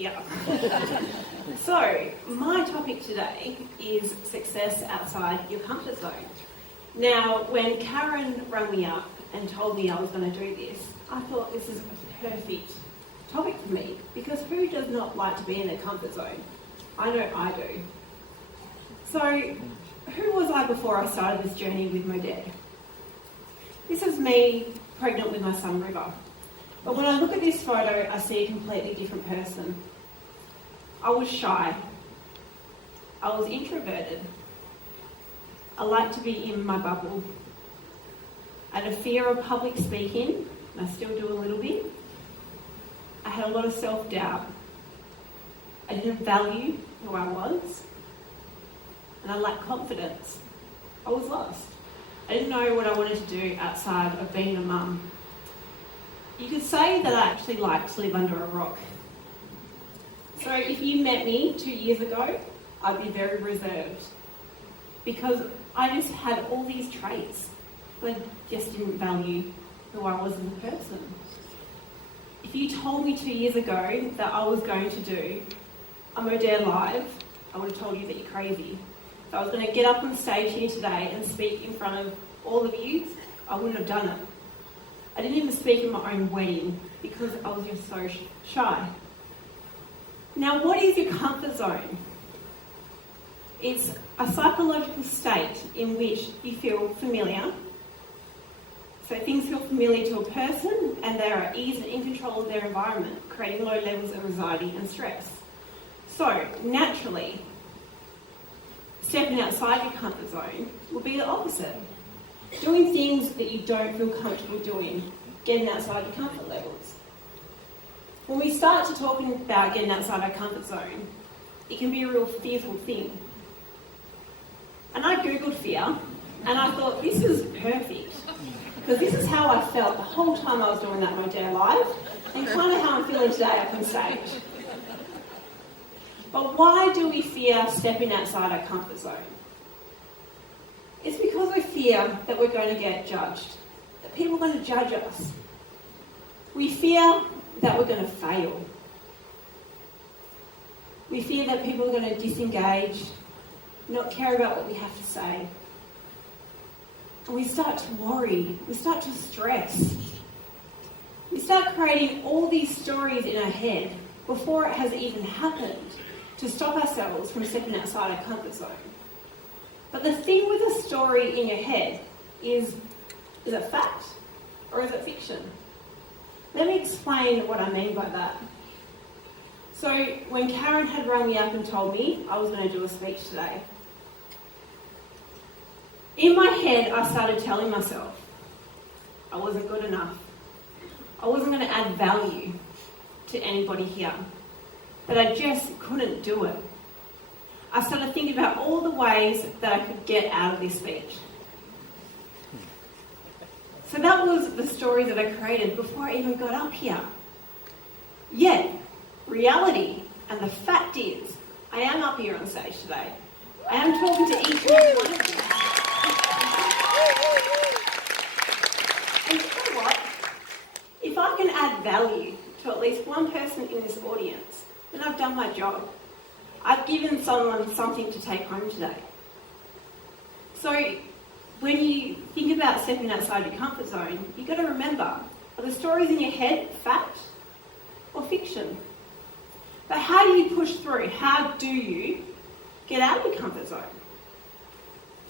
Yeah. So, my topic today is success outside your comfort zone. Now, when Karen rang me up and told me I was going to do this, I thought this is a perfect topic for me, because who does not like to be in their comfort zone? I know I do. So, who was I before I started this journey with MODERE? This is me pregnant with my son River. But when I look at this photo, I see a completely different person. I was shy. I was introverted. I liked to be in my bubble. I had a fear of public speaking, and I still do a little bit. I had a lot of self-doubt. I didn't value who I was, and I lacked confidence. I was lost. I didn't know what I wanted to do outside of being a mum. You could say that I actually liked to live under a rock. So if you met me 2 years ago, I'd be very reserved, because I just had all these traits, but I just didn't value who I was as a person. If you told me 2 years ago that I was going to do a MODERE Live, I would have told you that you're crazy. If I was going to get up on stage here today and speak in front of all of you, I wouldn't have done it. I didn't even speak in my own wedding because I was just so shy. Now, what is your comfort zone? It's a psychological state in which you feel familiar. So things feel familiar to a person and they are at ease and in control of their environment, creating low levels of anxiety and stress. So, naturally, stepping outside your comfort zone will be the opposite. Doing things that you don't feel comfortable doing, getting outside your comfort levels. When we start to talking about getting outside our comfort zone, it can be a real fearful thing. And I googled fear, and I thought, this is perfect, because this is how I felt the whole time I was doing that MODERE Live, and kind of how I'm feeling today up on stage. But why do we fear stepping outside our comfort zone? It's because we fear that we're going to get judged, that people are going to judge us. We fear that we're going to fail. We fear that people are going to disengage, not care about what we have to say. And we start to worry, we start to stress. We start creating all these stories in our head before it has even happened to stop ourselves from stepping outside our comfort zone. But the thing with a story in your head is it fact or is it fiction? Let me explain what I mean by that. So when Karen had rung me up and told me I was going to do a speech today, in my head I started telling myself I wasn't good enough. I wasn't going to add value to anybody here, that I just couldn't do it. I started thinking about all the ways that I could get out of this speech. So that was the story that I created before I even got up here. Yet, reality and the fact is, I am up here on stage today. I am talking to each and every one of you. And you know what? If I can add value to at least one person in this audience, then I've done my job. I've given someone something to take home today. So when you think about stepping outside your comfort zone, you've got to remember, are the stories in your head fact or fiction? But how do you push through? How do you get out of your comfort zone?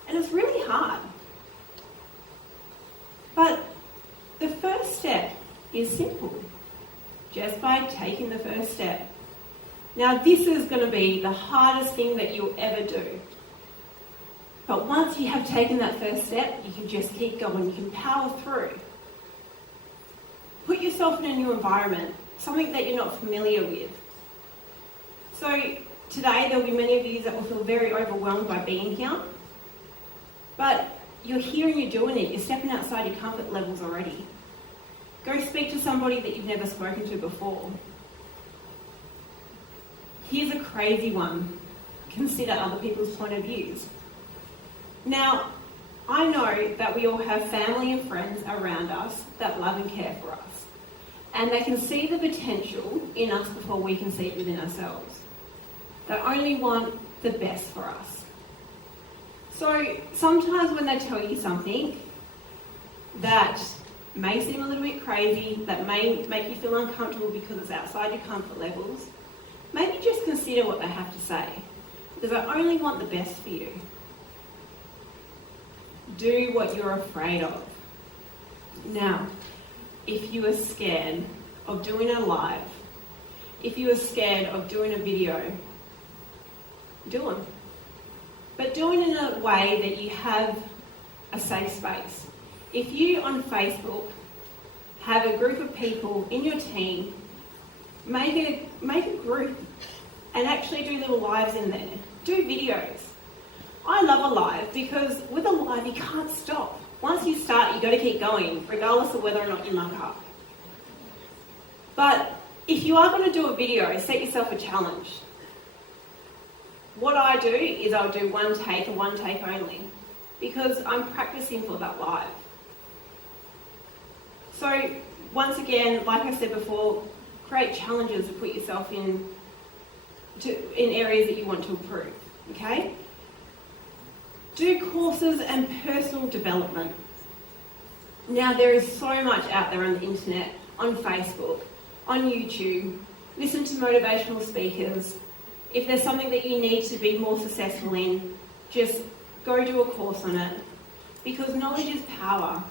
And it's really hard. But the first step is simple, just by taking the first step. Now, this is going to be the hardest thing that you'll ever do. But once you have taken that first step, you can just keep going. You can power through. Put yourself in a new environment, something that you're not familiar with. So today, there'll be many of you that will feel very overwhelmed by being here. But you're here and you're doing it. You're stepping outside your comfort levels already. Go speak to somebody that you've never spoken to before. Here's a crazy one. Consider other people's point of views. Now, I know that we all have family and friends around us that love and care for us. and they can see the potential in us before we can see it within ourselves. They only want the best for us. So sometimes when they tell you something that may seem a little bit crazy, that may make you feel uncomfortable because it's outside your comfort levels, maybe just consider what they have to say, because I only want the best for you. Do what you're afraid of. Now, if you are scared of doing a live, if you are scared of doing a video, do them. But do it in a way that you have a safe space. If you on Facebook have a group of people in your team, make a group and actually do little lives in there. Do videos. I love a live because with a live you can't stop. Once you start, you've got to keep going, regardless of whether or not you muck up. But if you are going to do a video, set yourself a challenge. What I do is I'll do one take and one take only, because I'm practicing for that live. So once again, like I said before, create challenges to put yourself in areas that you want to improve, okay? Do courses and personal development. Now there is so much out there on the internet, on Facebook, on YouTube. Listen to motivational speakers. If there's something that you need to be more successful in, just go do a course on it. Because knowledge is power.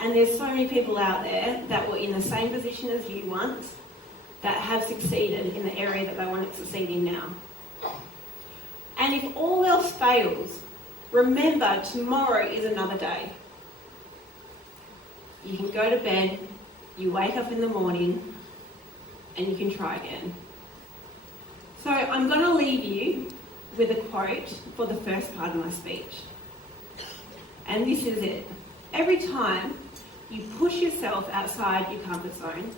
And there's so many people out there that were in the same position as you once, that have succeeded in the area that they want to succeed in now. And if all else fails, remember tomorrow is another day. You can go to bed, you wake up in the morning, and you can try again. So I'm going to leave you with a quote for the first part of my speech. And this is it. Every time you push yourself outside your comfort zone,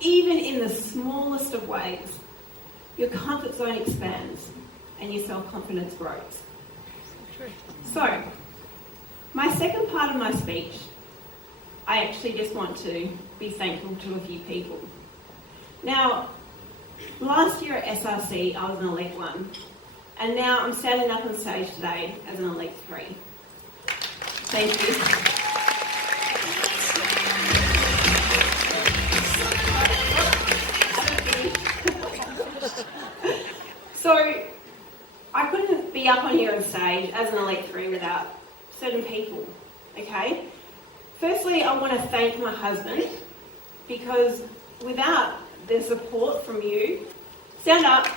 even in the smallest of ways, your comfort zone expands and your self-confidence grows. So, my second part of my speech, I actually just want to be thankful to a few people. Now, last year at SRC, I was an Elite 1, and now I'm standing up on stage today as an Elite 3. Thank you. So, I couldn't be up on here on stage as an Elite 3 without certain people, okay? Firstly, I want to thank my husband, because without the support from you, stand up,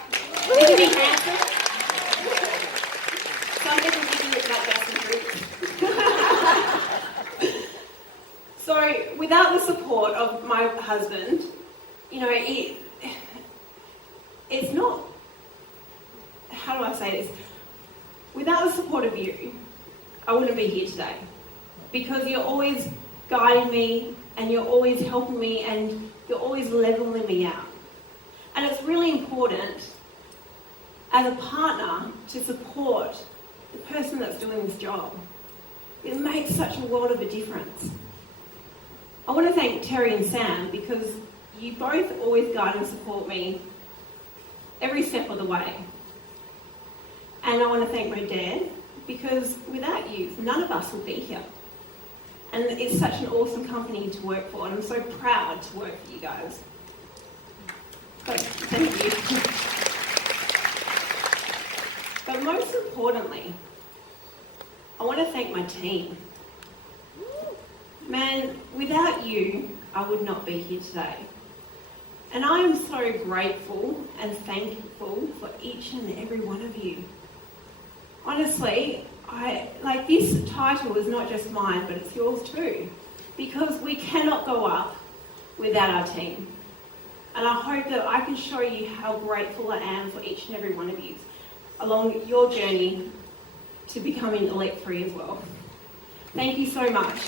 you can be handsome. Some people think you look like Justin Brooks. So, without the support of my husband, you know, it's not, how do I say this? Without the support of you, I wouldn't be here today. Because you're always guiding me, and you're always helping me, and you're always leveling me out. And it's really important as a partner to support the person that's doing this job. It makes such a world of a difference. I want to thank Terry and Sam, because you both always guide and support me every step of the way. And I want to thank my dad, because without you, none of us would be here. And it's such an awesome company to work for, and I'm so proud to work for you guys. So, thank you. But most importantly, I want to thank my team. Man, without you, I would not be here today. And I am so grateful and thankful for each and every one of you. Honestly, this title is not just mine, but it's yours too. Because we cannot go up without our team. And I hope that I can show you how grateful I am for each and every one of you along your journey to becoming Elite 3 as well. Thank you so much.